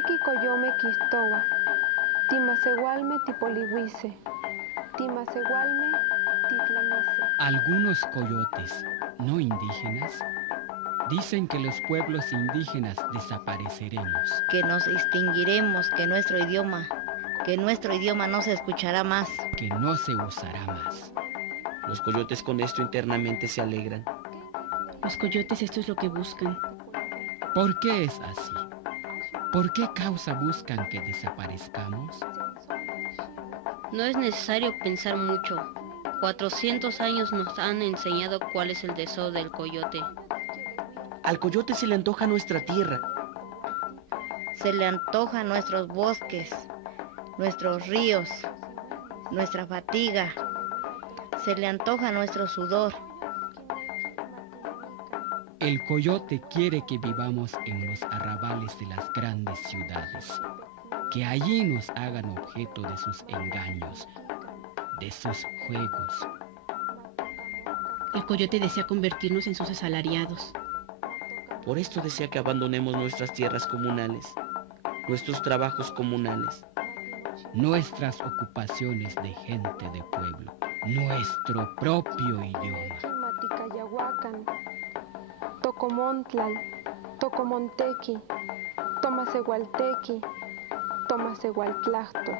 Teki coyome quistoa, timasegualme tipolihuise, timasegualme titlamise. Algunos coyotes no indígenas dicen que los pueblos indígenas desapareceremos. Que nos extinguiremos, que nuestro idioma no se escuchará más. Que no se usará más. Los coyotes con esto internamente se alegran. Los coyotes esto es lo que buscan. ¿Por qué es así? ¿Por qué causa buscan que desaparezcamos? No es necesario pensar mucho. 400 años nos han enseñado cuál es el deseo del coyote. Al coyote se le antoja nuestra tierra. Se le antojan nuestros bosques, nuestros ríos, nuestra fatiga. Se le antoja nuestro sudor. El coyote quiere que vivamos en los arrabales de las grandes ciudades, que allí nos hagan objeto de sus engaños, de sus juegos. El coyote desea convertirnos en sus asalariados. Por esto desea que abandonemos nuestras tierras comunales, nuestros trabajos comunales, nuestras ocupaciones de gente de pueblo, nuestro propio idioma. Maticayahuacan, Tocomontlal, Tocomontequi, Tomasegualtequi, Tomasegualtlacto.